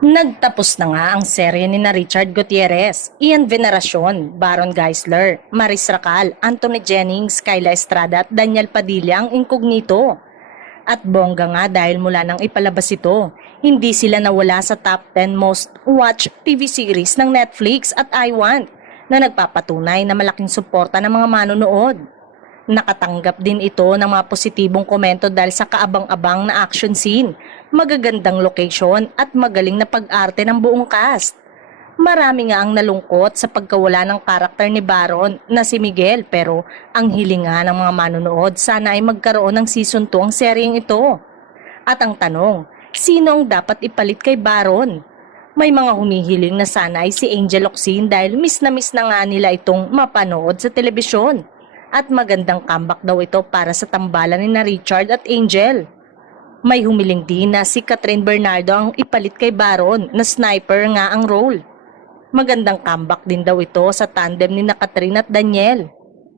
Nagtapos na nga ang serye ni na Richard Gutierrez, Ian Veneracion, Baron Geisler, Maris Racal, Anthony Jennings, Kyla Estrada at Daniel Padilla ang incognito. At bongga nga dahil mula nang ipalabas ito, hindi sila nawala sa top 10 most watched TV series ng Netflix at iWant na nagpapatunay na malaking suporta ng mga manonood. Nakatanggap din ito ng mga positibong komento dahil sa kaabang-abang na action scene, magagandang location at magaling na pag-arte ng buong cast. Marami nga ang nalungkot sa pagkawala ng karakter ni Baron na si Miguel, pero ang hilinga ng mga manonood sana ay magkaroon ng season 2 ang seryeng ito. At ang tanong, sino ang dapat ipalit kay Baron? May mga humihiling na sana ay si Angel Locsin dahil miss na nga nila itong mapanood sa telebisyon. At magandang comeback daw ito para sa tambalan ni na Richard at Angel. May humiling din na si Catherine Bernardo ang ipalit kay Baron na sniper nga ang role. Magandang comeback din daw ito sa tandem ni na Catherine at Daniel.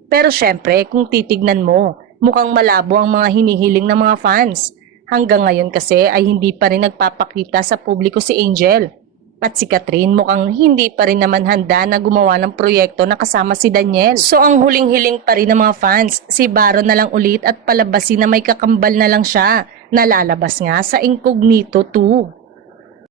Pero syempre kung titignan mo, mukhang malabo ang mga hinihiling ng mga fans. Hanggang ngayon kasi ay hindi pa rin nagpapakita sa publiko si Angel. At si Catherine mukhang hindi pa rin naman handa na gumawa ng proyekto na kasama si Daniel. So ang huling-hiling pa rin ng mga fans, si Baron na lang ulit at palabasin na may kakambal na lang siya. Nalalabas nga sa Incognito 2.